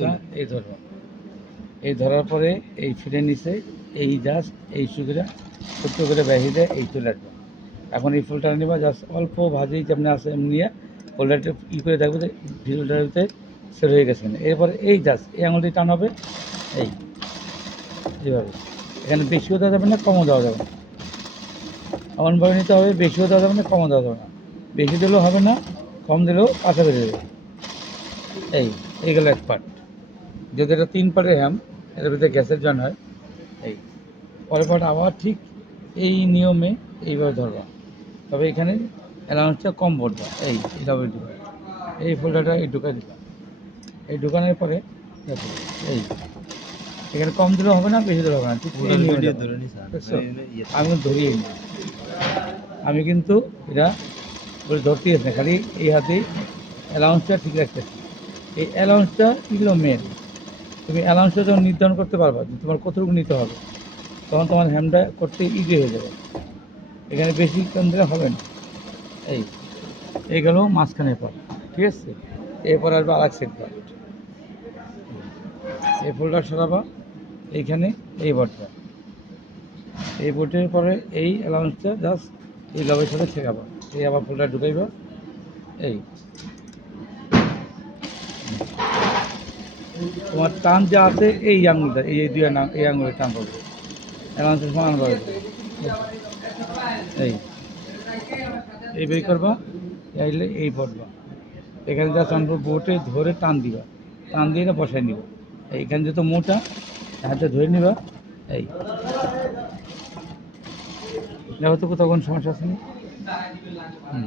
মাছটা এই ধরবো এই ধরার পরে এই ফিরে নিচে, এই জাস্ট এই সুবিধা ছোট্ট করে বেরিয়ে দেয় এই চলে আসবে। এখন এই ফুলটা নিবা, জাস্ট অল্প ভাজি যেমনি আছে এমনি নিয়ে ই করে দেখব যে ফিল্টারতে সেট হয়ে গেছে। এরপরে এই জাস্ট এই আঙুলটি টান হবে, এই, এইভাবে। এখানে বেশিও দেওয়া যাবে না, কমও দেওয়া যাবে না। এমনভাবে নিতে হবে, বেশিও দেওয়া যাবে না, কমও দেওয়া যাবে না। বেশি দিলেও হবে না, কম দিলেও বেরিয়ে যাবে। এই এই গেল এক পার্ট যদি এটা তিন পার্টের হ্যাম এর ভিতরে গ্যাসের জয়েন হয়। এই। পরের পার্ট আবার ঠিক এই নিয়মে এইভাবে ধরবা। তবে এখানে অ্যালাউন্সটা কম পড়বে। এই এইভাবে ঢুকা এই ফোল্ডারটা এই ঢুকা দিবা। এই ঢুকানোর পরে দেখো এই। এখানে কম দিলেও হবে না বেশি দিলেও হবে না। ঠিক এই নিয়মে যাবে। দেখছ? আমি ধরিয়ে নিই আমি কিন্তু এটা বলে ধরতে গেছি খালি এই হাতে অ্যালাউন্সটা ঠিক রাখতেছি। এই অ্যালাউন্সটা এগুলো মেন তুমি অ্যালাউন্সটা যখন নির্ধারণ করতে পারবা যে তোমার কতটুকু নিতে হবে, তখন তোমার হ্যামটা করতে ইজি হয়ে যাবে। এখানে বেশি কম দিলে হবে না। এই এই গেল মাঝখানের পর ঠিক আছে? এরপর আসবে আর এক সেট পার্ট এই ফোল্ডার সরাবা, এইখানে এই বটটা এই বোটের পরে এই অ্যালাউন্সটা জাস্ট এই লবের সাথে ছেঁকাবা এই আবার ফুলটা ঢুকাইবা। এই। তোমার টান যে আছে, এই আঙুলটা, এই দুই এই আঙুলের টান পড়বে অ্যালাউন্সের সমান পাবে। এই। এই বের করবা চাইলে এই পড়বা। এখানে জাস্ট অল্প বোটে ধরে টান দিবা। টান দিয়ে না বসাই নিবা। এইখানে যেহেতু মোটা, হাতে ধরে নিবা। এই। দেখো তো কোথাও কোনো সমস্যা আছে হুম।